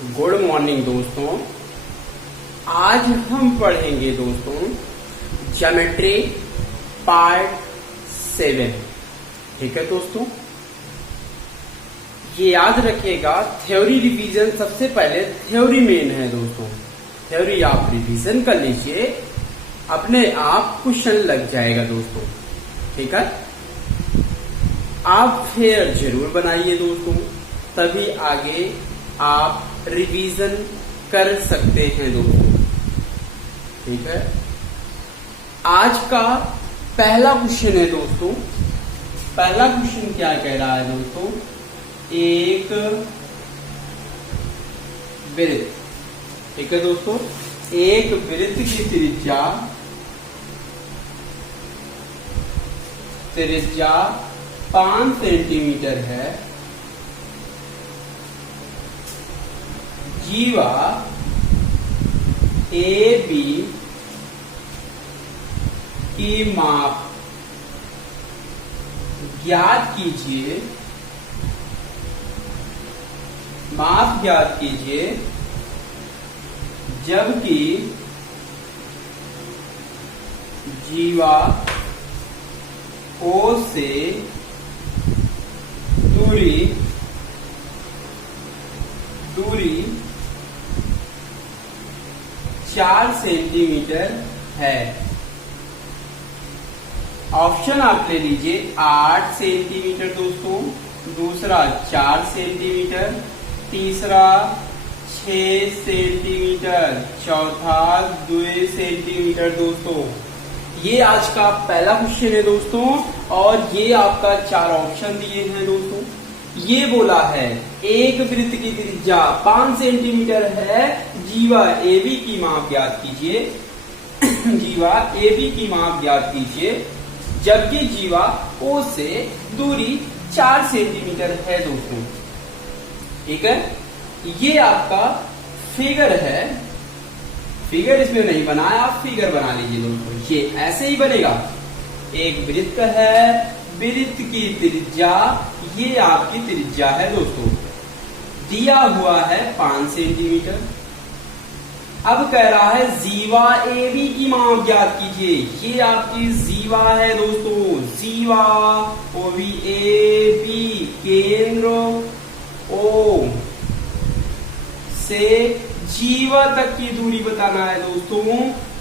Good morning दोस्तों। आज हम पढ़ेंगे दोस्तों ज्योमेट्री पार्ट 7। ठीक है दोस्तों, ये याद रखिएगा थ्योरी रिवीजन सबसे पहले थ्योरी मेन है दोस्तों। थ्योरी आप रिवीजन कर लीजिए, अपने आप क्वेश्चन लग जाएगा दोस्तों। ठीक है, आप फेयर जरूर बनाइए दोस्तों, तभी आगे आप रिवीजन कर सकते हैं दोस्तों। ठीक है, आज का पहला क्वेश्चन है दोस्तों। पहला क्वेश्चन क्या कह रहा है दोस्तों? एक वृत्त, ठीक है दोस्तों, एक वृत्त की त्रिज्या 5 सेंटीमीटर है। जीवा ए बी की माप ज्ञात कीजिए। माप ज्ञात कीजिए जबकि जीवा ओ से दूरी 4 सेंटीमीटर है। ऑप्शन आप ले लीजिए 8 सेंटीमीटर दोस्तों, दूसरा 4 सेंटीमीटर, तीसरा 6 सेंटीमीटर, चौथा 2 सेंटीमीटर दोस्तों। ये आज का पहला क्वेश्चन है दोस्तों, और ये आपका 4 ऑप्शन दिए हैं दोस्तों। ये बोला है एक वृत्त की त्रिज्या 5 सेंटीमीटर है, जीवा ए बी की माप ज्ञात कीजिए। जीवा ए बी की माप ज्ञात कीजिए जबकि जीवा ओ से दूरी 4 सेंटीमीटर है दोस्तों। ठीक है, ये आपका फिगर है। फिगर इसमें नहीं बनाया, आप फिगर बना लीजिए दोस्तों। ये ऐसे ही बनेगा। एक वृत्त है, वृत्त की त्रिज्या, ये आपकी त्रिज्या है दोस्तों, दिया हुआ है 5 सेंटीमीटर। अब कह रहा है जीवा ए बी की माप ज्ञात कीजिए। ये आपकी जीवा है दोस्तों। जीवा ओ बी ए बी, केंद्र ओ से जीवा तक की दूरी बताना है दोस्तों।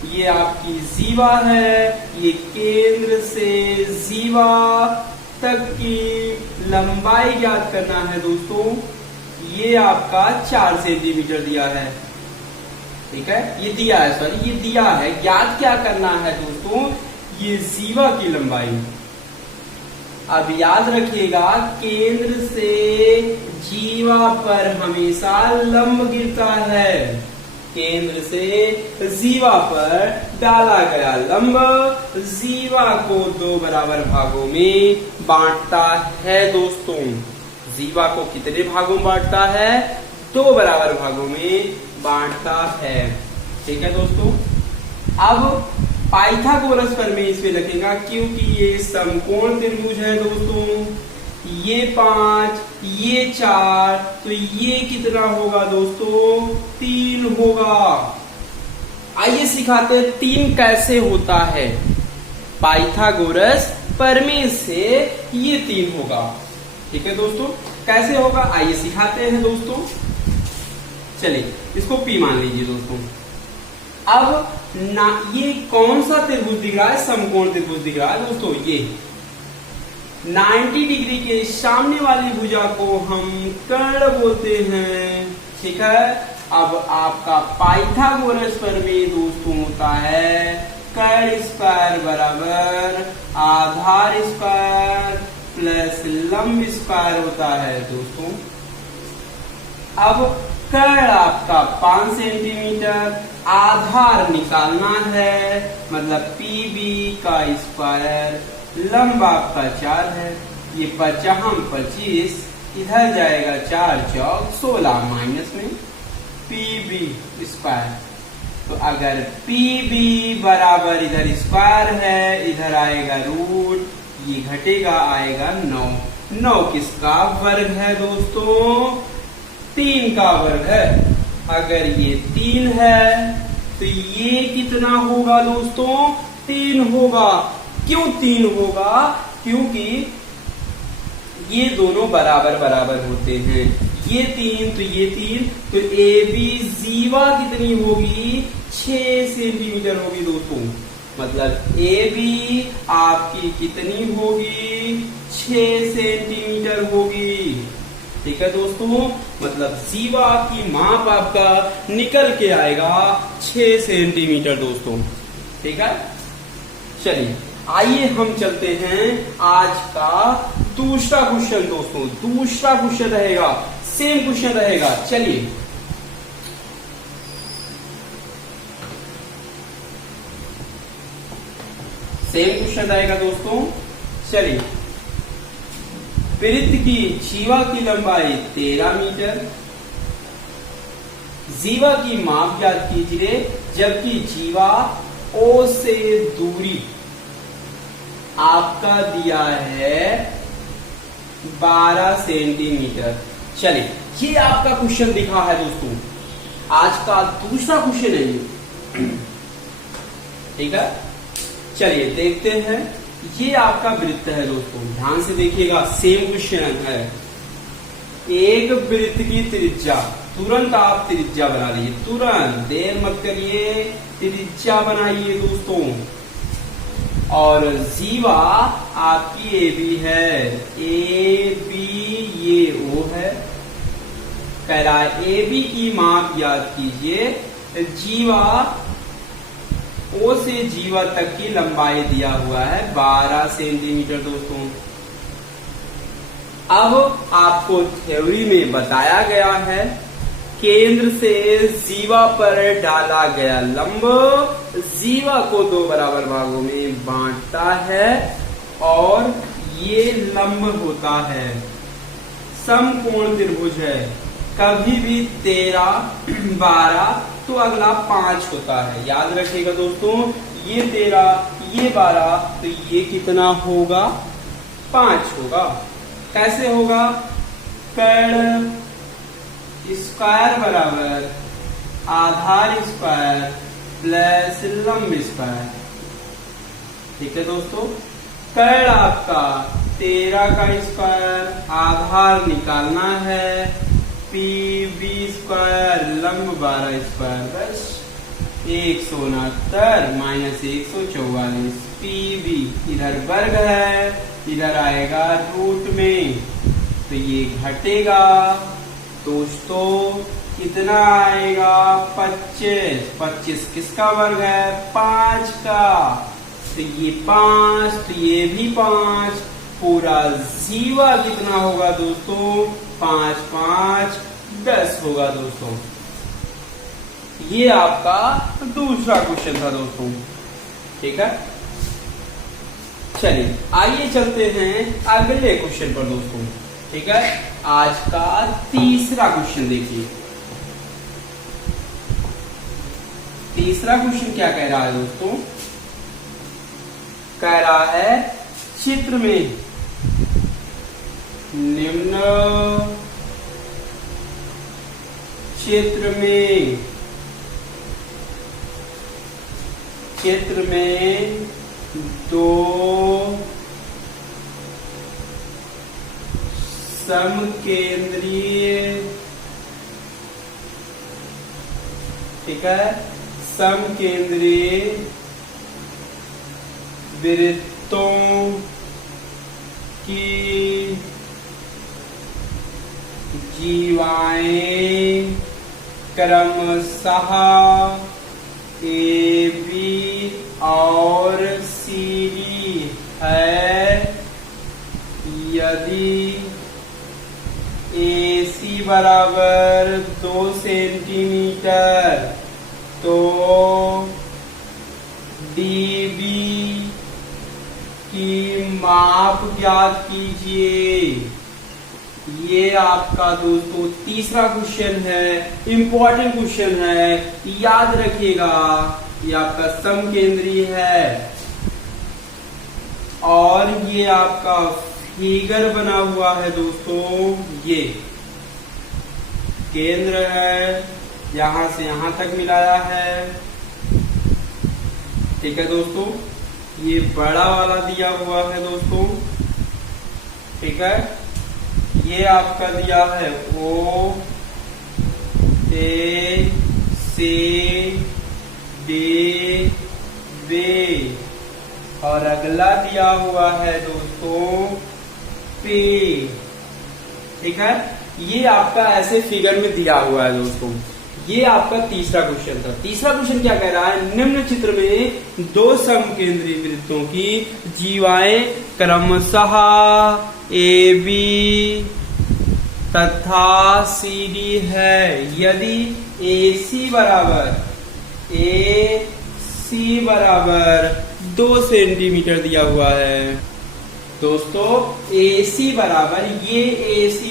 ये आपकी जीवा है, ये केंद्र से जीवा तक की लंबाई ज्ञात करना है दोस्तों। ये आपका 4 सेंटीमीटर दिया है। ठीक है, ये दिया है, सॉरी ये दिया है। ज्ञात क्या करना है दोस्तों? ये जीवा की लंबाई। अब याद रखिएगा केंद्र से जीवा पर हमेशा लंब गिरता है। केंद्र से जीवा पर डाला गया लंब जीवा को 2 बराबर भागों में बांटता है दोस्तों। जीवा को कितने भागों में बांटता है? 2 बराबर भागों में बांटता है। ठीक है दोस्तों, अब पाइथागोरस प्रमेय इसमें लगेगा क्योंकि ये समकोण त्रिभुज है दोस्तों। ये 5, ये 4, तो ये कितना होगा दोस्तों? 3 होगा। आइए सिखाते हैं 3 कैसे होता है। पाइथागोरस प्रमेय से ये 3 होगा। ठीक है दोस्तों, कैसे होगा आइए सिखाते हैं दोस्तों। चलिए इसको P मान लीजिए दोस्तों। अब ना ये कौन सा त्रिभुज दिख रहा है? समकोण त्रिभुज दिख रहा है दोस्तों। ये 90 डिग्री के सामने वाली भुजा को हम कर्ण बोलते हैं। ठीक है, अब आपका पाइथागोरस प्रमेय दोस्तों होता है कर्ण स्क्वायर बराबर आधार स्क्वायर प्लस लंब स्क्वायर होता है दोस्तों। अब कर्ण आपका 5 सेंटीमीटर, आधार निकालना है, मतलब पीबी का स्क्वायर, लंब आपका 4 है। ये 25 इधर जाएगा, 4 चौक 16 माइनस में पीबी स्क्वायर। तो अगर पीबी बराबर इधर स्क्वायर है, इधर आएगा रूट, ये घटेगा आएगा 9। 9 किसका वर्ग है दोस्तों? 3 का वर्ग है। अगर ये 3 है तो ये कितना होगा दोस्तों? 3 होगा। क्यों 3 होगा? क्योंकि ये दोनों बराबर बराबर होते हैं। ये 3 तो ये 3, तो ए बी जीवा कितनी होगी? 6 सेंटीमीटर होगी दोस्तों। मतलब ए बी आपकी कितनी होगी? 6 सेंटीमीटर होगी। ठीक है दोस्तों, मतलब जीवा की माप आपका निकल के आएगा 6 सेंटीमीटर दोस्तों। ठीक है, चलिए आइए हम चलते हैं आज का दूसरा क्वेश्चन दोस्तों। दूसरा क्वेश्चन रहेगा, सेम क्वेश्चन रहेगा। चलिए सेम क्वेश्चन रहेगा दोस्तों। चलिए, वृत्त की जीवा की लंबाई 13 मीटर, जीवा की माप ज्ञात कीजिए जबकि जीवा ओ से दूरी आपका दिया है 12 सेंटीमीटर। चलिए, ये आपका क्वेश्चन दिखा है दोस्तों, आज का दूसरा क्वेश्चन है ये। ठीक है, चलिए देखते हैं। ये आपका वृत्त है दोस्तों, ध्यान से देखिएगा, सेम क्वेश्चन है। एक वृत्त की त्रिज्या, तुरंत आप त्रिज्या बना लीजिए, तुरंत देर मत करिए, त्रिज्या बनाइए दोस्तों। और जीवा आपकी ए बी है, ए बी ये ओ है। कह रहा है ए बी की माप याद कीजिए, जीवा ओ से जीवा तक की लंबाई दिया हुआ है 12 सेंटीमीटर दोस्तों। अब आपको थ्योरी में बताया गया है, केंद्र से जीवा पर डाला गया लंब जीवा को 2 बराबर भागों में बांटता है और ये लंब होता है, समकोण त्रिभुज है। कभी भी 13, 12 तो अगला 5 होता है। याद रखिएगा दोस्तों, ये 13, ये 12 तो ये कितना होगा? 5 होगा। कैसे होगा? कर्ण स्क्वायर बराबर आधार स्क्वायर प्लस लंब स्क्वायर। ठीक है दोस्तों, कर्ण आपका 13 का स्क्वायर, आधार निकालना है पी बी स्क्वायर, लंब 12 स्क्वायर, बस 169 माइनस 144। पी बी इधर वर्ग है, इधर आएगा रूट में, तो ये घटेगा दोस्तों। कितना आएगा? 25। 25 किसका वर्ग है? 5 का, तो ये 5, तो ये भी 5। पूरा जीवा कितना होगा दोस्तों? 5, 5, 10 होगा दोस्तों। ये आपका दूसरा क्वेश्चन था दोस्तों। ठीक है, चलिए आइए चलते हैं अगले क्वेश्चन पर दोस्तों। ठीक है, आज का तीसरा क्वेश्चन देखिए। तीसरा क्वेश्चन क्या कह रहा है दोस्तों? कह रहा है चित्र में निम्न चित्र में 2 समकेंद्रीय, ठीक है, समकेंद्रीय वृत्तों की जीवाएं क्रमशः ए बी और सी डी है। यदि ए सी बराबर 2 सेंटीमीटर तो डी बी की माप ज्ञात कीजिए। ये आपका दोस्तों तीसरा क्वेश्चन है, इंपॉर्टेंट क्वेश्चन है, याद रखिएगा। ये आपका समकेंद्रीय है और ये आपका फिगर बना हुआ है दोस्तों। ये केंद्र है, यहां से यहां तक मिलाया है। ठीक है दोस्तों, ये बड़ा वाला दिया हुआ है दोस्तों। ठीक है, ये आपका दिया है O A C D B, और अगला दिया हुआ है दोस्तों P। ठीक है, ये आपका ऐसे फिगर में दिया हुआ है दोस्तों। ये आपका तीसरा क्वेश्चन था। तीसरा क्वेश्चन क्या कह रहा है, निम्न चित्र में दो समकेंद्री वृत्तों की जीवाएं क्रमशः AB तथा CD है। यदि AC बराबर 2 सेंटीमीटर दिया हुआ है दोस्तों। AC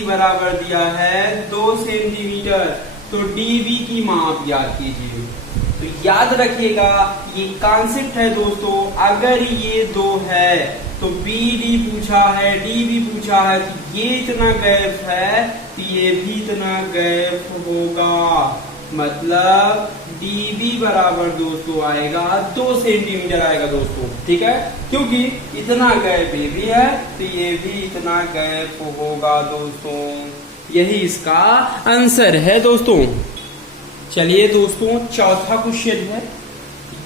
बराबर दिया है 2 सेंटीमीटर, तो DB की माप याद कीजिए। तो याद रखिएगा ये कॉन्सेप्ट है दोस्तों। अगर ये 2 है तो BD पूछा है, DB पूछा है, तो ये इतना गैप है तो ये भी इतना गैप होगा। मतलब DB बराबर दोस्तों आएगा 2 सेंटीमीटर आएगा दोस्तों। ठीक है, क्योंकि इतना गैप ये भी है तो ये भी इतना गैप होगा दोस्तों। यही इसका आंसर है दोस्तों। चलिए दोस्तों, चौथा क्वेश्चन है।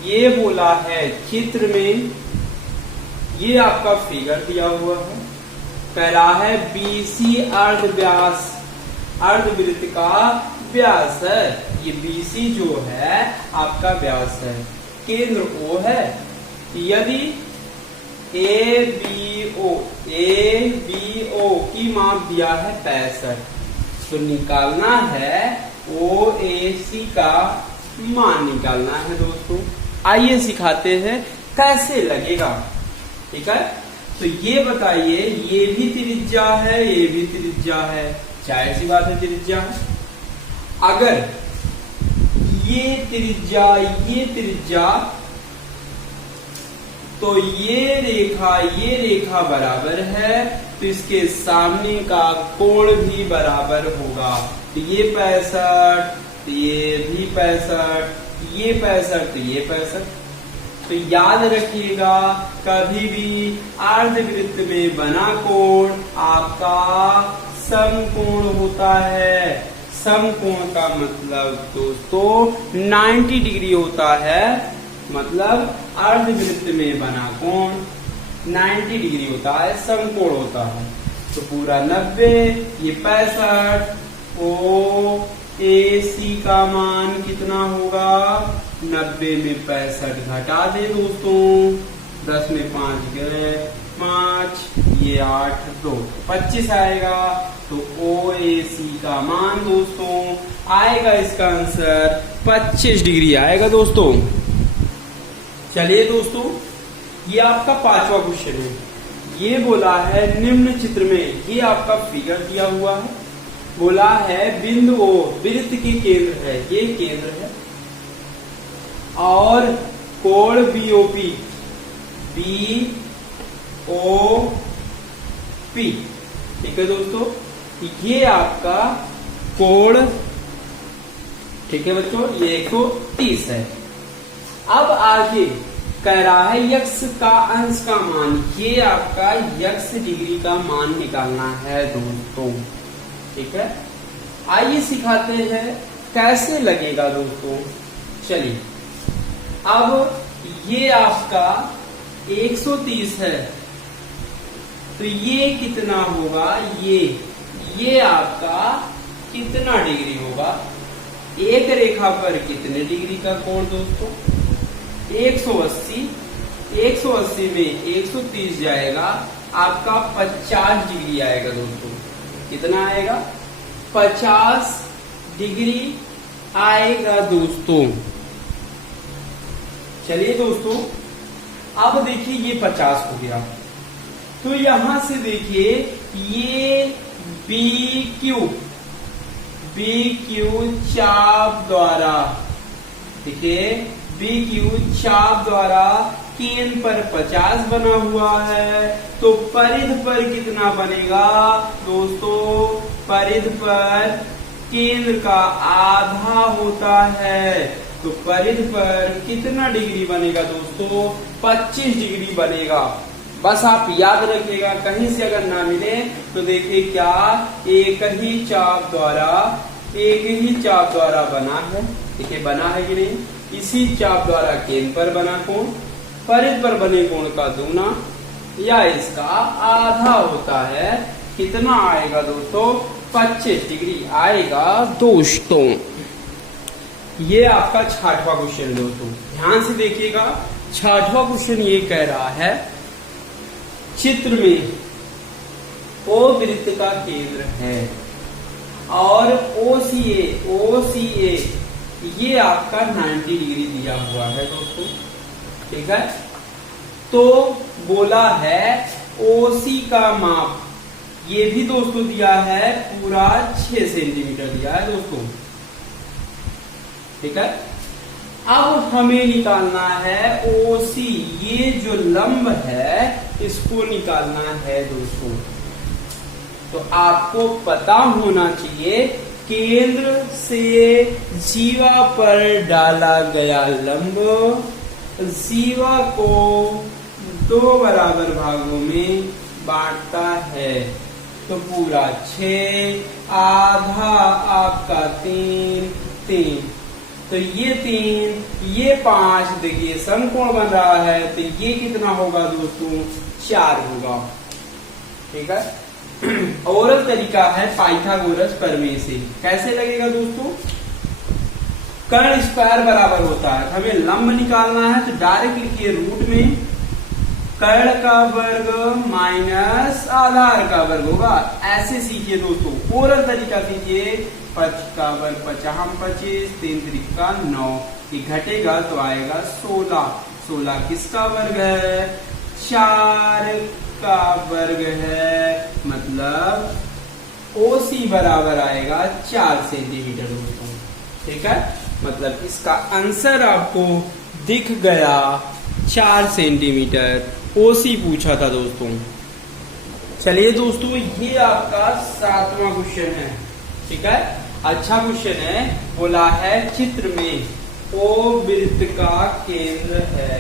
ये बोला है चित्र में, ये आपका फिगर दिया हुआ है, कह रहा है BC अर्धवृत्त का व्यास है। ये BC जो है आपका व्यास है, केंद्र O है। यदि ABO की माप दिया है 65, तो निकालना है OAC का मान निकालना है दोस्तों। आइए सिखाते हैं कैसे लगेगा। ठीक है, तो ये बताइए, ये भी त्रिज्या है, ये भी त्रिज्या है, जाहिर सी बात है त्रिज्या है। अगर ये त्रिज्या तो ये रेखा बराबर है, तो इसके सामने का कोण भी बराबर होगा। तो ये 65, तो ये भी 65, ये 65, तो ये 65। तो याद रखिएगा, कभी भी अर्धवृत्त में बना कोण आपका समकोण होता है। समकोण का मतलब दोस्तों 90 डिग्री होता है। मतलब अर्धवृत्त में बना कोण 90 डिग्री होता है, समकोण होता है। तो पूरा 90, ये 65, OAC का मान कितना होगा, 90 में 65 घटा दे दोस्तों, 10 में 5 गए 5, ये 8, 2, 25 आएगा। तो OAC का मान दोस्तों आएगा, इसका आंसर 25 डिग्री आएगा दोस्तों। चलिए दोस्तों, ये आपका 5वां क्वेश्चन है। ये बोला है निम्न चित्र में, ये आपका फिगर दिया हुआ है, बोला है बिंदु O वृत्त की केंद्र है, ये केंद्र है, और कोण BOP ठीक है दोस्तों, ये आपका कोण, ठीक है बच्चों, ये 130 है। अब आगे कह रहा है यक्स का अंश का मान, ये आपका यक्स डिग्री का मान निकालना है दोस्तों। ठीक है, आइए सिखाते हैं कैसे लगेगा दोस्तों। चलिए, अब ये आपका 130 है, तो ये कितना होगा, ये आपका कितना डिग्री होगा, एक रेखा पर कितने डिग्री का कोण दोस्तों, 180। 180 में 130 जाएगा, आपका 50 डिग्री आएगा दोस्तों। कितना आएगा, 50 डिग्री आएगा दोस्तों। चलिए दोस्तों, अब देखिए ये 50 हो गया, तो यहां से देखिए ये BQ चाप द्वारा, देखिए BQ चाप द्वारा केंद्र पर 50 बना हुआ है, तो परिध पर कितना बनेगा दोस्तों, परिध पर केंद्र का आधा होता है तो परिध पर कितना डिग्री बनेगा दोस्तों? 25 डिग्री बनेगा। बस आप याद रखिएगा, कहीं से अगर ना मिले तो देखिए क्या एक ही चाप द्वारा बना है। देखिए बना है कि नहीं? इसी चाप द्वारा केंद्र पर बना कोण परिध पर बने कोण का दूना या इसका आधा होता है। कितना आएगा दोस्तों? 25 डिग्री आएगा दोस्तों। ये आपका 6वां क्वेश्चन दोस्तों, ध्यान से देखिएगा। 6वां क्वेश्चन ये कह रहा है चित्र में O वृत्त का केंद्र है और OCA ये आपका 90 डिग्री दिया हुआ है दोस्तों, ठीक है। तो बोला है OC का माप, ये भी दोस्तों दिया है पूरा 6 सेंटीमीटर दिया है दोस्तों, ठीक है। अब हमें निकालना है OC, ये जो लंब है इसको निकालना है दोस्तों। तो आपको पता होना चाहिए केंद्र से जीवा पर डाला गया लंब जीवा को 2 बराबर भागों में बांटता है। तो पूरा 6 आधा आपका 3 तो ये 3 ये 5 देखिए समकोण बन रहा है तो ये कितना होगा दोस्तों? 4 होगा, ठीक है। और तरीका है पाइथागोरस प्रमेय से। कैसे लगेगा दोस्तों? कर्ण स्क्वायर बराबर होता है, हमें लंब निकालना है तो डायरेक्ट लिखिए रूट में कर्ण का वर्ग माइनस आधार का वर्ग होगा। ऐसे सीखिए दोस्तों, और तरीका सीखिए। 5 का वर्ग 5 25 3 त्रिका 9, ये घटेगा तो आएगा 16। 16 किसका वर्ग है? 4 का वर्ग है, मतलब OC बराबर आएगा 4 सेंटीमीटर दोस्तों, ठीक है। मतलब इसका आंसर आपको दिख गया 4 सेंटीमीटर। OC पूछा था दोस्तों। चलिए दोस्तों, ये आपका 7वां क्वेश्चन है, ठीक है। अच्छा क्वेश्चन है। बोला है चित्र में O वृत्त का केंद्र है।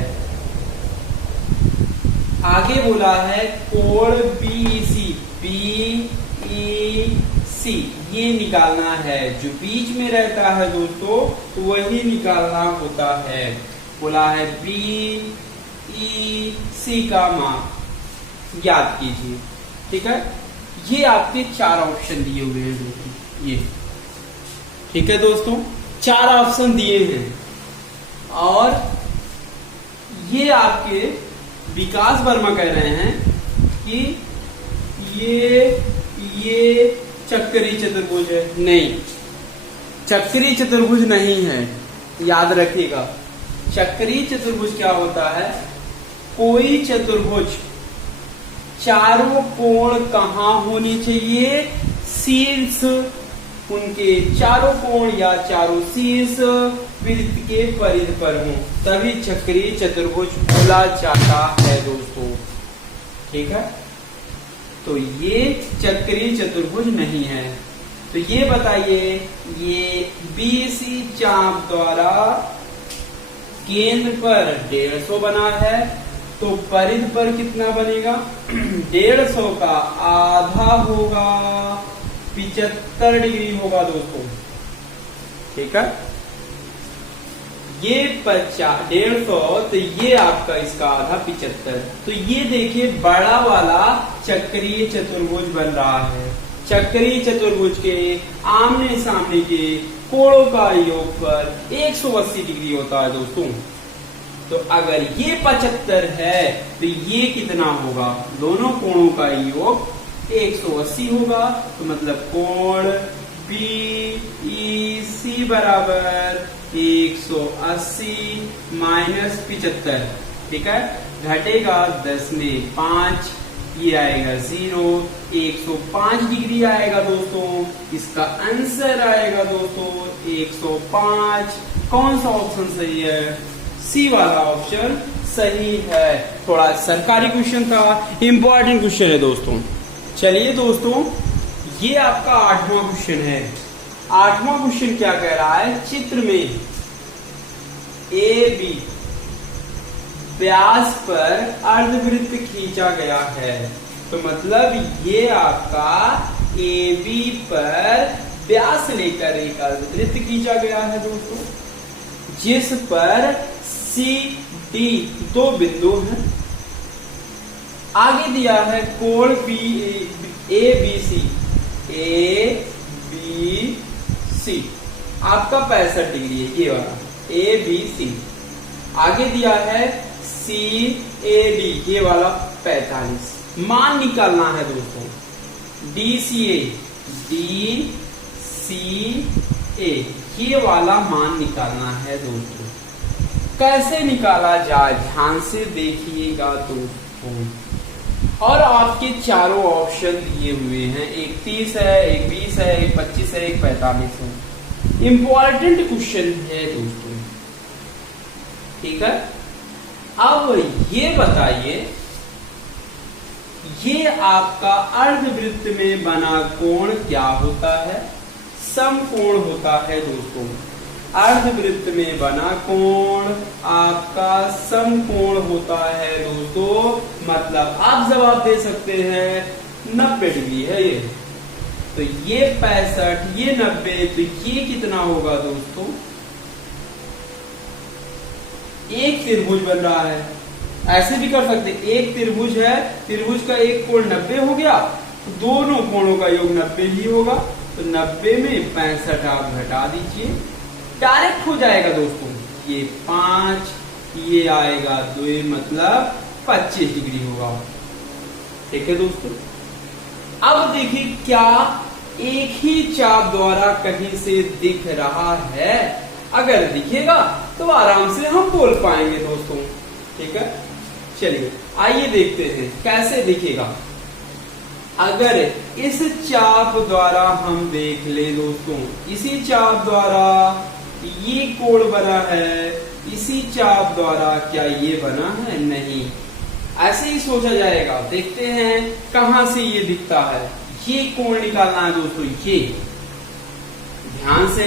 आगे बोला है कोण BEC ये निकालना है। जो बीच में रहता है दोस्तों वही निकालना होता है। बोला है BEC का मान ज्ञात कीजिए, ठीक है। ये आपके 4 ऑप्शन दिए हुए हैं दोस्तों, ये ठीक है दोस्तों, 4 ऑप्शन दिए हैं। और ये आपके विकास वर्मा कह रहे हैं कि ये चक्रीय चतुर्भुज है। नहीं, चक्रीय चतुर्भुज नहीं है, याद रखिएगा। चक्रीय चतुर्भुज क्या होता है? कोई चतुर्भुज चारों कोण कहाँ होनी चाहिए? शीर्ष, उनके चारों कोण या चारों शीर्ष वृत्त के परिध पर हो, तभी चक्रीय चतुर्भुज बोला जाता है दोस्तों, ठीक है। तो ये चक्रीय चतुर्भुज नहीं है। तो ये बताइए, ये BC चाप द्वारा केंद्र पर 150 बना है तो परिध पर कितना बनेगा? 150 का आधा होगा 75 डिग्री होगा दोस्तों, ठीक है। ये 150 तो ये आपका इसका आधा 75। तो ये देखिए बड़ा वाला चक्रीय चतुर्भुज बन रहा है। चक्रीय चतुर्भुज के आमने सामने के कोणों का योगफल 180 डिग्री होता है दोस्तों। तो अगर ये 75 है तो ये कितना होगा? दोनों कोणों का योग 180 होगा। तो मतलब कोण BEC बराबर 180 माइनस 75, ठीक है। घटेगा 10 में 5, ये आएगा 0, 105 डिग्री आएगा दोस्तों। इसका आंसर आएगा दोस्तों 105। कौन सा ऑप्शन सही है? सी वाला ऑप्शन सही है। थोड़ा सरकारी क्वेश्चन था, इंपॉर्टेंट क्वेश्चन है दोस्तों। चलिए दोस्तों, ये आपका 8वां क्वेश्चन है। 8वां क्वेश्चन क्या कह रहा है, चित्र में ए बी व्यास पर अर्धवृत्त खींचा गया है। तो मतलब ये आपका ए बी पर व्यास लेकर एक अर्धवृत्त खींचा गया है दोस्तों, जिस पर सी डी दो बिंदु हैं। आगे दिया है कोण B A B C, A B C आपका 65 डिग्री है, ये वाला ए बी सी। आगे दिया है सी ए डी, ये वाला 45। मान निकालना है दोस्तों, डी सी ए, ये वाला मान निकालना है दोस्तों। कैसे निकाला जाए, ध्यान से देखिएगा दोस्तों। और आपके चारों ऑप्शन दिए हुए हैं, एक 30 है, एक 20 है, एक 25 है, एक 45 है। इंपॉर्टेंट क्वेश्चन है दोस्तों, ठीक है। अब ये बताइए, ये आपका अर्धवृत्त में बना कोण क्या होता है, समकोण होता है दोस्तों। अर्धवृत्त में बना कोण आपका समकोण होता है दोस्तों। मतलब आप जवाब दे सकते हैं 90 डिग्री है ये, तो ये 65, ये 90, तो ये कितना होगा दोस्तों, एक त्रिभुज बन रहा है। ऐसे भी कर सकते, एक त्रिभुज है, त्रिभुज का एक कोण 90 हो गया, तो दोनों कोणों का योग 90 ही होगा। तो 90 में 65 आप घटा दीजिए, डायरेक्ट हो जाएगा दोस्तों। ये 5, ये आएगा 2, मतलब 25 डिग्री होगा, ठीक है दोस्तों। अब देखिए, क्या एक ही चाप द्वारा कहीं से दिख रहा है? अगर दिखेगा तो आराम से हम बोल पाएंगे दोस्तों, ठीक है। चलिए आइए देखते हैं कैसे दिखेगा। अगर इस चाप द्वारा हम देख ले दोस्तों, इसी चाप द्वारा ये कोण बना है, इसी चाप द्वारा क्या ये बना है? नहीं, ऐसे ही सोचा जाएगा। देखते हैं कहां से ये दिखता है। ये कोण निकालना है दोस्तों, ये ध्यान से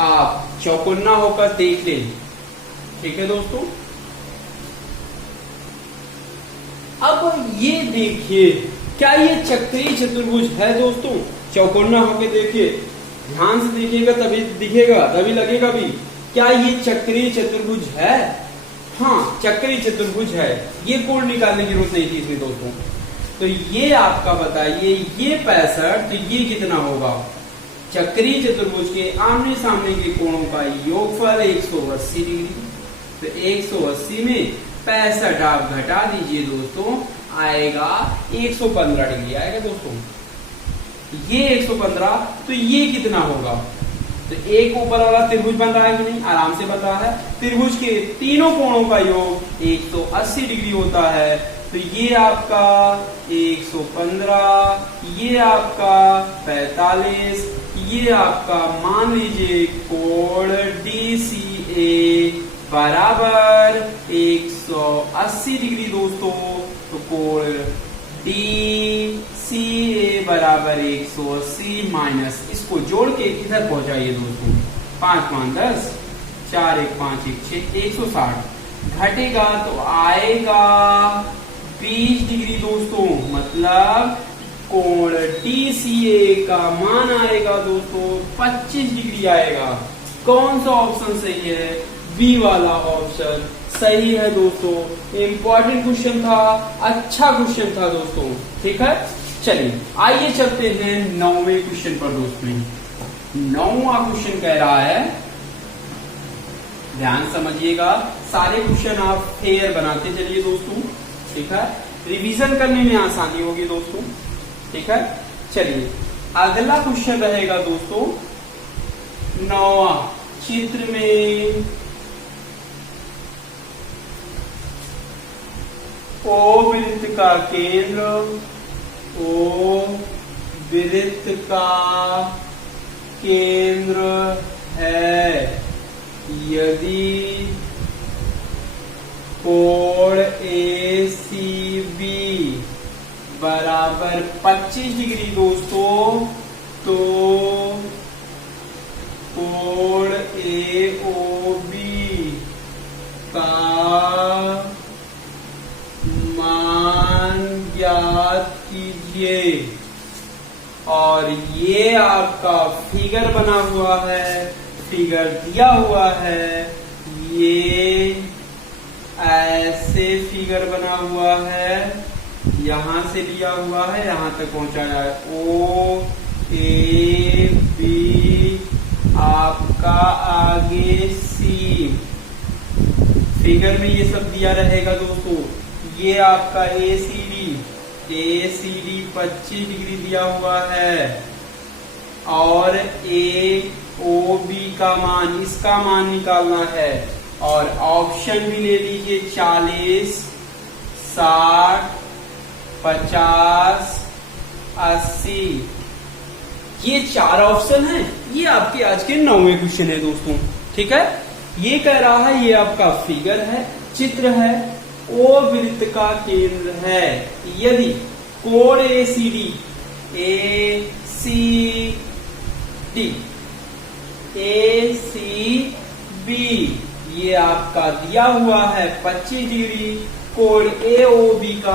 आप चौकोन्ना होकर देख लें, ठीक है दोस्तों। अब ये देखिए, क्या ये चक्रीय चतुर्भुज है दोस्तों? चौकोन्ना होकर देखिए, ध्यान से देखिएगा, तभी दिखेगा, तभी लगेगा भी। क्या ये चक्रीय चतुर्भुज है? हाँ, चक्रीय चतुर्भुज है। ये कोण निकालने की जरूरत नहीं थी इसमें दोस्तों। तो ये आपका बताइए, ये 65, तो ये कितना होगा? चक्रीय चतुर्भुज के आमने सामने के कोणों का योगफल 180 डिग्री। तो 180 में 65 आप घटा दीजिए दोस्तों, आएगा 115 डिग्री आएगा दोस्तों। ये 115, तो ये कितना होगा? तो एक ऊपर वाला त्रिभुज बन रहा है कि नहीं? आराम से बन रहा है। त्रिभुज के तीनों कोणों का योग 180 डिग्री होता है। तो ये आपका 115, ये आपका 45, ये आपका मान लीजिए कोण DCA बराबर 180 डिग्री दोस्तों। तो कोण DCA बराबर 180 माइनस, इसको जोड़ के इधर पहुंचाइए दोस्तों। 5 5 10, 4 1 5 1 6, 160 घटेगा तो आएगा 20 डिग्री दोस्तों। मतलब कोण DCA का मान आएगा दोस्तों 25 डिग्री आएगा। कौन सा ऑप्शन सही है? बी वाला ऑप्शन सही है दोस्तों। इंपॉर्टेंट क्वेश्चन था, अच्छा क्वेश्चन था दोस्तों, ठीक है। चलिए आइए चलते हैं 9वें क्वेश्चन पर दोस्तों। 9वां क्वेश्चन कह रहा है, ध्यान समझिएगा, सारे क्वेश्चन आप फेयर बनाते चलिए दोस्तों, ठीक है। रिवीजन करने में आसानी होगी दोस्तों, ठीक है। चलिए अगला क्वेश्चन रहेगा दोस्तों 9वां। चित्र में ओ वृत्त का केंद्र, ओ वृत्त का केंद्र है यदि कोण ACB बराबर 25 डिग्री दोस्तों, तो कोण AOB का मान ज्ञात कीजिए। और ये आपका फिगर बना हुआ है, फिगर दिया हुआ है, ये ऐसे फिगर बना हुआ है, यहां से लिया हुआ है, यहां तक पहुंचाया है। OAB आपका आगे C, फिगर में ये सब दिया रहेगा दोस्तों। ये आपका ACD 25 डिग्री दिया हुआ है, और AOB का मान, इसका मान निकालना है। और ऑप्शन भी ले लीजिए, 40, 60, 50, 80। ये 4 ऑप्शन है। ये आपके आज के 9वें क्वेश्चन है दोस्तों। ठीक है, ये कह रहा है, ये आपका फिगर है, चित्र है, ओ वृत्त का केंद्र है यदि कोण ACD ये आपका दिया हुआ है 25 डिग्री, कोण AOB का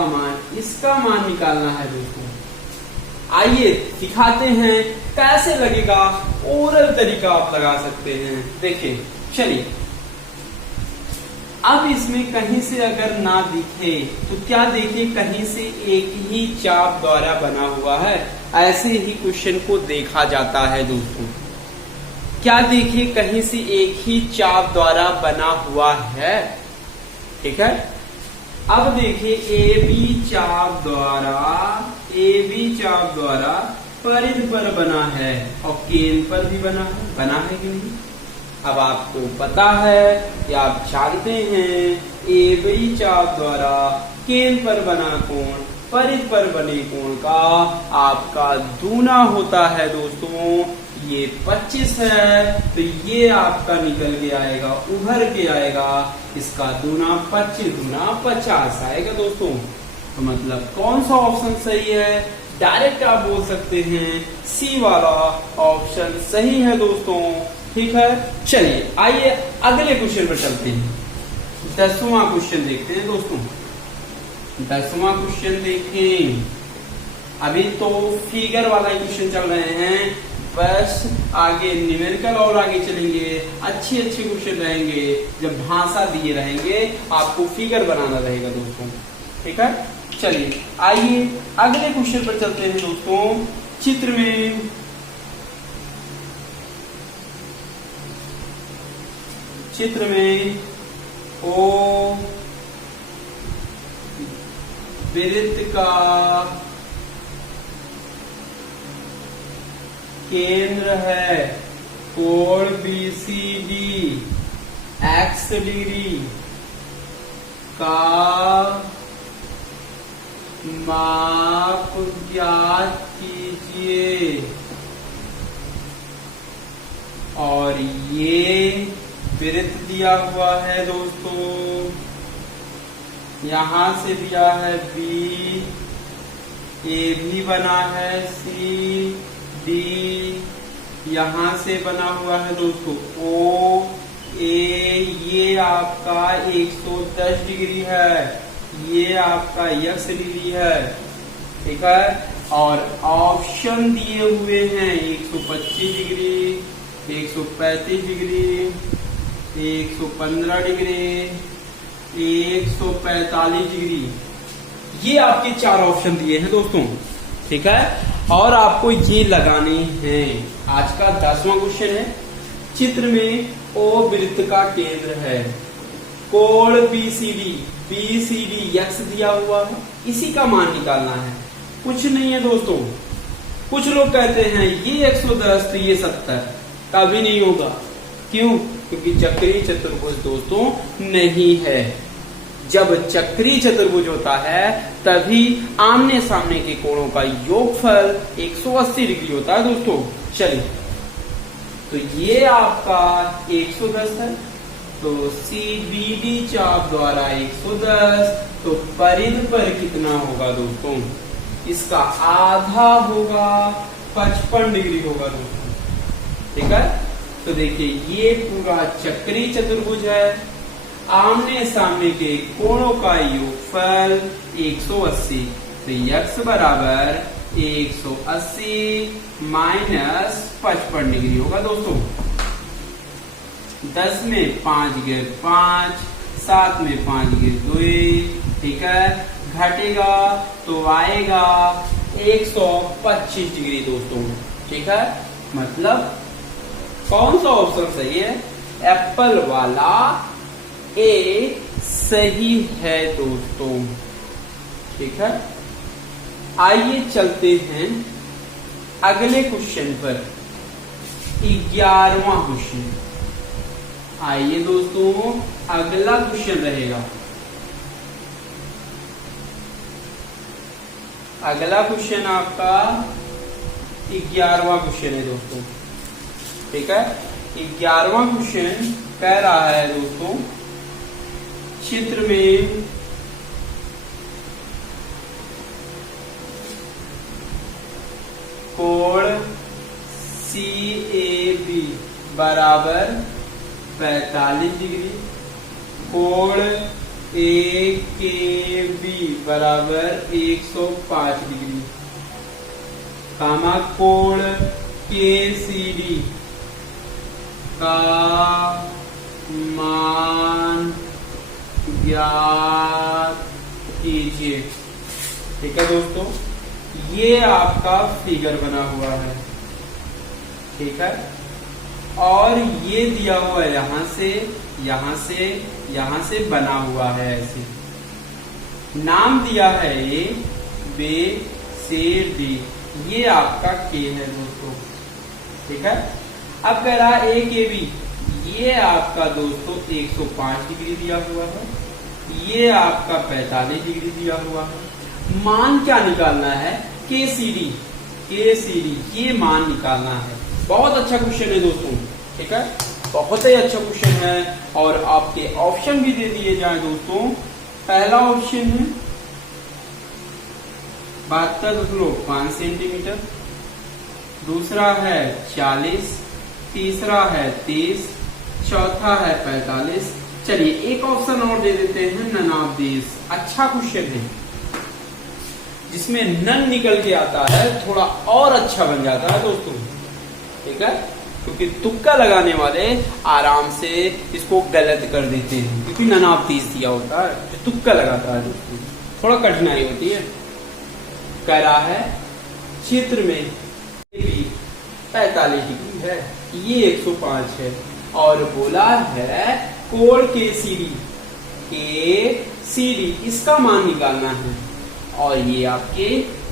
मान, इसका मान निकालना है दोस्तों। आइए दिखाते हैं कैसे लगेगा, ओरल तरीका आप लगा सकते हैं। देखिए, चलिए, अब इसमें कहीं से अगर ना दिखे तो क्या देखिए, कहीं से एक ही चाप द्वारा बना हुआ है, ऐसे ही क्वेश्चन को देखा जाता है दोस्तों। क्या देखिए, कहीं से एक ही चाप द्वारा बना हुआ है। ठीक है, अब देखिए AB चाप द्वारा परिध पर बना है और केंद्र पर भी बना है कि नहीं। अब आपको पता है कि आप जानते हैं AB चाप द्वारा केंद्र पर बना कोण परिध पर बने कोण का आपका दूना होता है दोस्तों। ये 25 है, तो ये आपका निकल के आएगा, उभर के आएगा, इसका दूना 25 दूना 50 आएगा दोस्तों। तो मतलब कौन सा ऑप्शन सही है? डायरेक्ट आप बोल सकते हैं C वाला ऑप्शन सही है दोस्तों। ठीक है, चलिए आइए अगले क्वेश्चन पर चलते हैं। 10वां क्वेश्चन देखते हैं दोस्तों। 10वां क्वेश्चन देखें। अभी तो फिगर वाला क्वेश्चन चल रहे हैं, बस आगे न्यूमेरिकल और आगे चलेंगे। अच्छे क्वेश्चन रहेंगे, जब भाषा दिए रहेंगे आपको फिगर बनाना रहेगा दोस्तों। ठीक है, चलिए आइए अगले क्वेश्चन पर चलते हैं दोस्तों। चित्र में ओ वृत्त का केंद्र है, कोण BCD x डिग्री का माप ज्ञात कीजिए। और ये वृत्त दिया हुआ है दोस्तों, यहां से दिया है B, A भी बना है, C, D यहां से बना हुआ है दोस्तों, O, A ये आपका 110 डिग्री है, ये आपका x डिग्री है। ठीक है, और ऑप्शन दिए हुए हैं 125 डिग्री, 135 डिग्री, 115 डिग्री, 145 डिग्री। ये आपके 4 ऑप्शन दिए हैं दोस्तों। ठीक है, और आपको ये लगाने हैं। आज का 10वां क्वेश्चन है। चित्र में O वृत्त का केंद्र है, कोण BCD x दिया हुआ है, इसी का मान निकालना है। कुछ नहीं है दोस्तों। कुछ लोग कहते हैं ये 110 तो ये 70, कभी नहीं होगा। क्यों? क्योंकि चक्रीय चतुर्भुज दोस्तों नहीं है। जब चक्रीय चतुर्भुज होता है तभी आमने सामने के कोणों का योगफल 180 डिग्री होता है दोस्तों। चलिए, तो ये आपका 110 है, तो CBD चाप द्वारा 110, तो परिध पर कितना होगा दोस्तों? इसका आधा होगा, 55 डिग्री होगा दोस्तों। ठीक है, तो देखिए ये पूरा चक्रीय चतुर्भुज है। आमने सामने के कोणों का योगफल 180, तो यक्स बराबर 180 माइनस 55 डिग्री होगा दोस्तों। 10 में 5 गिर 5, 7 में 5 गिर 2, ठीक है, घटेगा तो आएगा 125 डिग्री दोस्तों। ठीक है, मतलब कौन सा ऑप्शन सही है? एप्पल वाला ए सही है दोस्तों। ठीक है, आइए चलते हैं अगले क्वेश्चन पर, 11वां क्वेश्चन। आइए दोस्तों, अगला क्वेश्चन रहेगा, अगला क्वेश्चन आपका 11वां क्वेश्चन है दोस्तों। ठीक है, 11वां क्वेश्चन कह रहा है दोस्तों, चित्र में कोण CAB बराबर 45 डिग्री, कोण AKB बराबर 105 डिग्री, कामा कोण KCD का मान ज्ञात कीजिए। ठीक है दोस्तों, ये आपका फिगर बना हुआ है। ठीक है, और ये दिया हुआ है यहां से यहां से यहां से बना हुआ है ऐसे, नाम दिया है ए बी सी डी, ये आपका के है दोस्तों। ठीक है, अब कह रहा है ए के बी, ये आपका दोस्तों 105 डिग्री दिया हुआ है, ये आपका 45 डिग्री दिया हुआ है। मान क्या निकालना है? KCD, ये मान निकालना है। बहुत अच्छा क्वेश्चन है दोस्तों। ठीक है, बहुत ही अच्छा क्वेश्चन है, और आपके ऑप्शन भी दे दिए जाए दोस्तों। पहला ऑप्शन है 72.5 सेंटीमीटर, दूसरा है 40, तीसरा है 30, चौथा है 45। चलिए एक ऑप्शन और दे देते हैं, नन ऑफ दिस। अच्छा क्वेश्चन है, जिसमें नन निकल के आता है, थोड़ा और अच्छा बन जाता है दोस्तों। ठीक है, क्योंकि तुक्का लगाने वाले आराम से इसको गलत कर देते हैं, क्योंकि नन ऑफ दिस दिया होता है, जो तुक्का लगाता है दोस्तों, थोड़ा कठिनाई होती है। कह रहा है चित्र में 45 डिग्री है, ये 105 है, और बोला है कोण KCD, इसका मान निकालना है, और ये आपके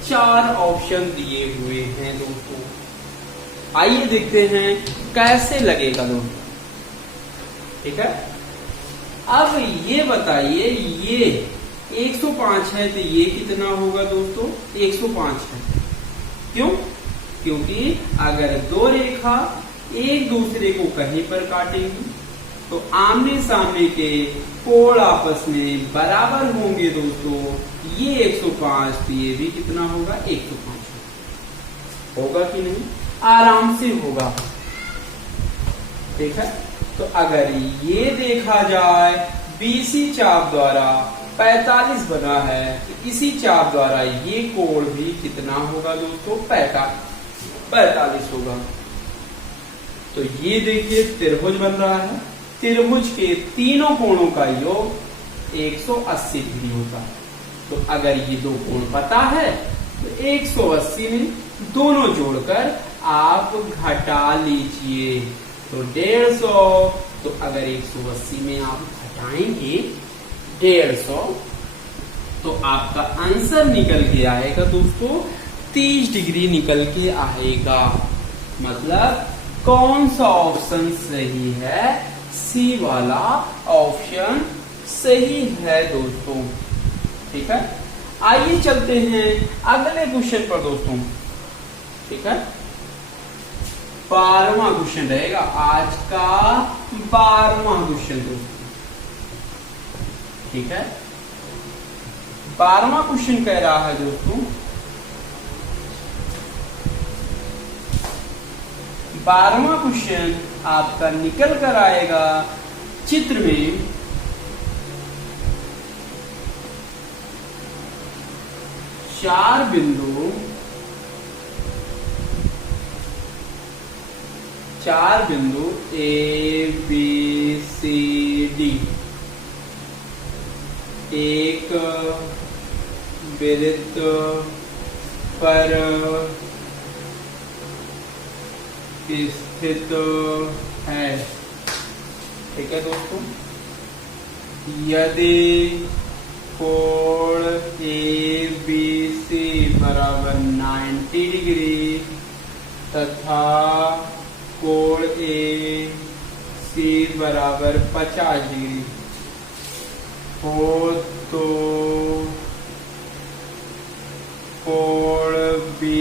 4 ऑप्शन दिए हुए हैं दोस्तों। आइए देखते हैं कैसे लगेगा दोस्तों। ठीक है, अब ये बताइए, ये 105 है तो ये कितना होगा दोस्तों? 105 है। क्यों? क्योंकि अगर दो रेखा एक दूसरे को कहीं पर काटेंगी तो आमने सामने के कोण आपस में बराबर होंगे दोस्तों। ये 105, तो ये भी कितना होगा? 105 होगा कि नहीं? आराम से होगा। ठीक है, तो अगर ये देखा जाए BC चाप द्वारा 45 बना है, तो इसी चाप द्वारा ये कोण भी कितना होगा दोस्तों? 45 होगा। तो ये देखिए त्रिभुज बन रहा है, त्रिभुज के तीनों कोणों का योग 180 डिग्री होता है। तो अगर ये दो कोण पता है तो 180 में दोनों जोड़कर आप घटा लीजिए, तो 150। तो अगर 180 में आप घटाएंगे 150, तो आपका आंसर निकल के आएगा दोस्तों 30 डिग्री निकल के आएगा। मतलब कौन सा ऑप्शन सही है? सी वाला ऑप्शन सही है दोस्तों। ठीक है, आइए चलते हैं अगले क्वेश्चन पर दोस्तों। ठीक है, 12वां क्वेश्चन रहेगा आज का, 12वां क्वेश्चन दोस्तों। ठीक है, 12वां क्वेश्चन कह रहा है दोस्तों, 12वां क्वेश्चन आपका निकल कर आएगा चित्र में चार बिंदु ए बी सी डी एक वृत्त पर स्थित है। ठीक है दोस्तों, यदि कोण ए बी सी बराबर 90 डिग्री तथा कोण ए सी बराबर 50 डिग्री हो तो कोण बी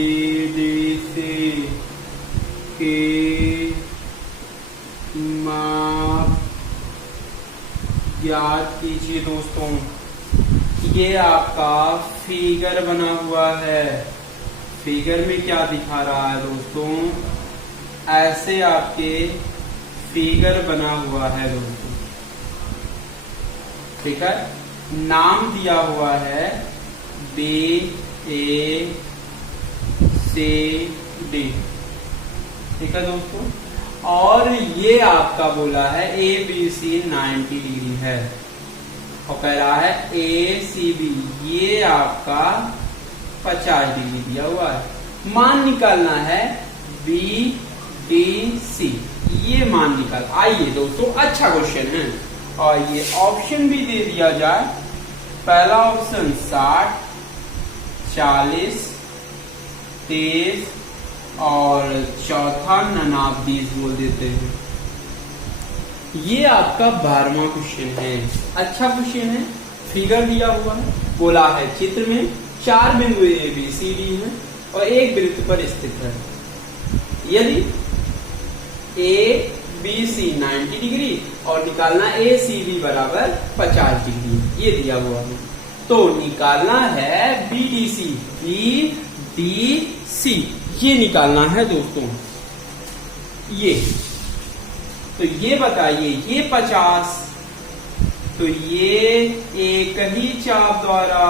डी सी की माप ज्ञात कीजिए। दोस्तों, ये आपका फिगर बना हुआ है। फिगर में क्या दिखा रहा है दोस्तों? ऐसे आपके फिगर बना हुआ है दोस्तों। ठीक है, नाम दिया हुआ है बी ए सी डी। ठीक है दोस्तों, और ये आपका बोला है ए बी सी 90 डिग्री है और कह रहा है ए सी बी ये आपका 50 डिग्री दिया हुआ है। मान निकालना है बी डी सी, ये मान निकाल। आइए दोस्तों, अच्छा क्वेश्चन है और ये ऑप्शन भी दे दिया जाए। पहला ऑप्शन 60, 40, 30 और चौथा 49 बोल देते हैं। ये आपका 12वां क्वेश्चन है। अच्छा क्वेश्चन है, फिगर दिया हुआ है, बोला है चित्र में चार बिंदु ए बी सी डी है और एक वृत्त पर स्थित है। यदि ए बी सी 90 डिग्री और निकालना ए सी बी बराबर 50 डिग्री, ये दिया हुआ है। तो निकालना है B D C, B D C ये निकालना है दोस्तों। ये तो ये बताइए, ये 50 तो ये एक ही चाप द्वारा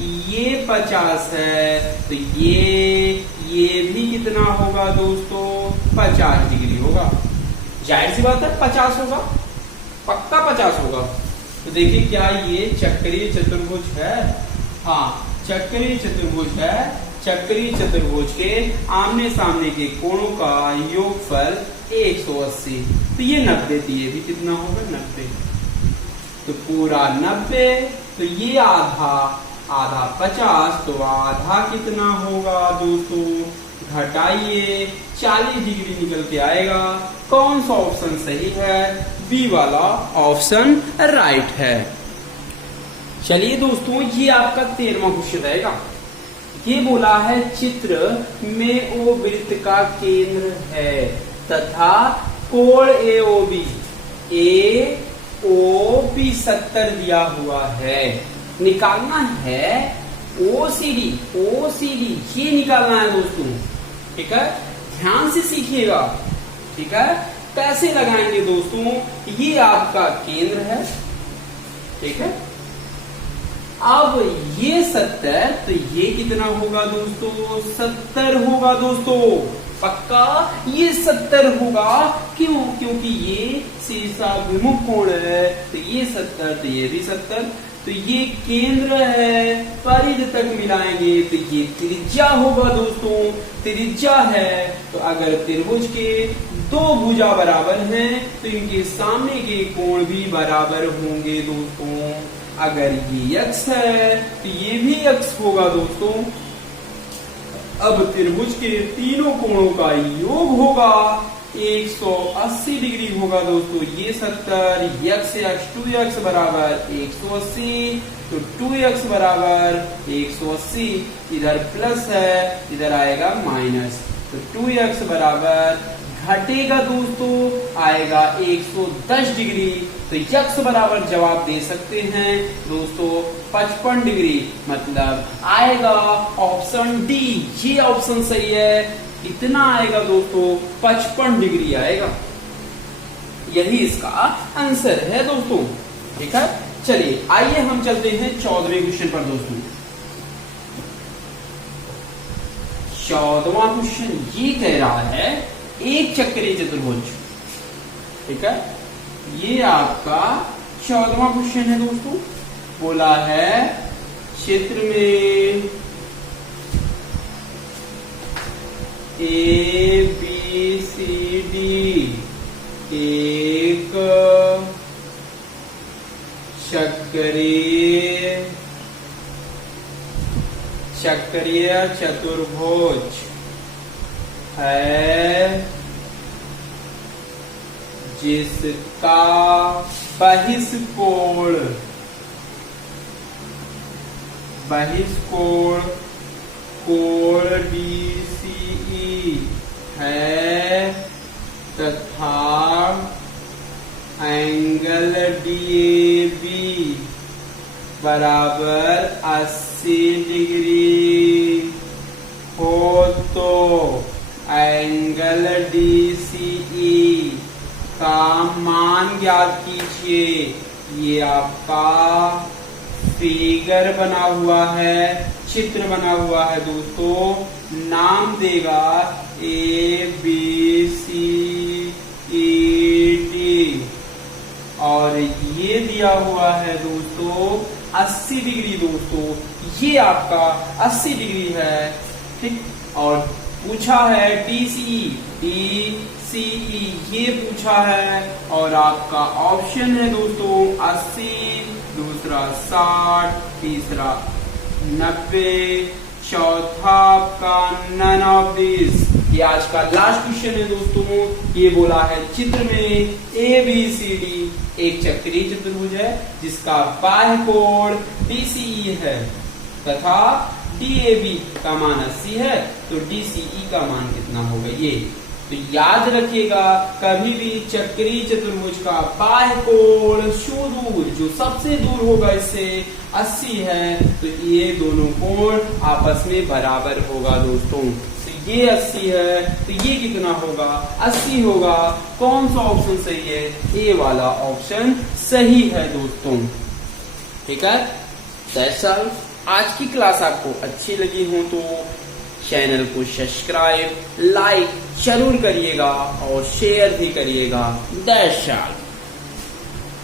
ये 50 है तो ये भी कितना होगा दोस्तों? 50 डिग्री होगा। जाहिर सी बात है 50 होगा, पक्का 50 होगा। तो देखिए क्या ये चक्रीय चतुर्भुज है? हाँ, चक्रीय चतुर्भुज है। चक्रीय चतुर्भुज के आमने सामने के कोणों का योगफल 180। तो ये 90, तो ये भी कितना होगा? 90। तो पूरा 90, तो ये आधा 50, तो आधा कितना होगा दोस्तों? घटाइए, 40 डिग्री निकल के आएगा। कौन सा ऑप्शन सही है? बी वाला ऑप्शन राइट है। चलिए दोस्तों, ये आपका 13वां क्वेश्चन रहेगा। ये बोला है चित्र में ओ वृत्त का केंद्र है तथा कोण ए ओ बी 70 दिया हुआ है। निकालना है ओ सी डी ये निकालना है दोस्तों। ठीक है, ध्यान से सीखिएगा। ठीक है, कैसे लगाएंगे दोस्तों? ये आपका केंद्र है। ठीक है, अब ये 70, तो ये कितना होगा दोस्तों? 70 होगा दोस्तों, पक्का ये 70 होगा। क्यों? क्योंकि ये शीर्षा विमुख कोण है, तो ये 70, तो ये भी 70। तो ये केंद्र है, परिध तक मिलाएंगे तो ये त्रिज्या होगा दोस्तों। त्रिज्या है तो अगर त्रिभुज के दो भुजा बराबर हैं तो इनके सामने के कोण भी बराबर होंगे दोस्तों। अगर ये x है तो ये भी x होगा दोस्तों। अब त्रिभुज के तीनों कोणों का योग होगा 180 डिग्री होगा दोस्तों। ये 70, x 2x बराबर 180, तो 2x बराबर 180। इधर प्लस है, इधर आएगा माइनस, तो 2x बराबर घटेगा दोस्तों, आएगा 110 डिग्री। तो x बराबर जवाब दे सकते हैं दोस्तों 55 डिग्री, मतलब आएगा ऑप्शन डी। ये ऑप्शन सही है। कितना आएगा दोस्तों? 55 डिग्री आएगा। यही इसका आंसर है दोस्तों। ठीक है, चलिए आइए हम चलते हैं 14वें क्वेश्चन पर दोस्तों। 14वां क्वेश्चन ये कह रहा है एक चक्रीय चतुर्भुज। ठीक है, ये आपका 14वां क्वेश्चन है दोस्तों। बोला है चित्र में ABCD एक चक्रीय चतुर्भुज है जिसका बहिष्कोण कोण DCE है तथा एंगल DAB बराबर 80 डिग्री हो तो एंगल DCE का मान ज्ञात कीजिए। ये आपका फिगर बना हुआ है, चित्र बना हुआ है दोस्तों। नाम देगा ABCD और ये दिया हुआ है दोस्तों 80 डिग्री। दोस्तों ये आपका 80 डिग्री है। ठीक, और पूछा है DCE ये पूछा है और आपका ऑप्शन है दोस्तों 80, दूसरा 60, तीसरा 90, चौथा आपका नन ऑफ दिस। ये आज का लास्ट क्वेश्चन है दोस्तों। ये बोला है चित्र में ABCD एक चक्रीय चतुर्भुज है जिसका बाह्य कोण DCE है तथा DAB का मान 80 है, तो DCE का मान कितना होगा ये। तो याद रखिएगा कभी भी चक्रीय चतुर्भुज का बाह्य कोण सुदूर जो सबसे दूर होगा इससे 80 है, तो ये दोनों कोण आपस में बराबर होगा दोस्तों। तो ये 80 है तो ये कितना होगा? 80 होगा। कौन सा ऑप्शन सही है? ए वाला ऑप्शन सही है दोस्तों। ठीक है, दैट्स ऑल। आज की क्लास आपको अच्छी लगी हो तो चैनल को सब्सक्राइब लाइक जरूर करिएगा और शेयर भी करिएगा। That's all.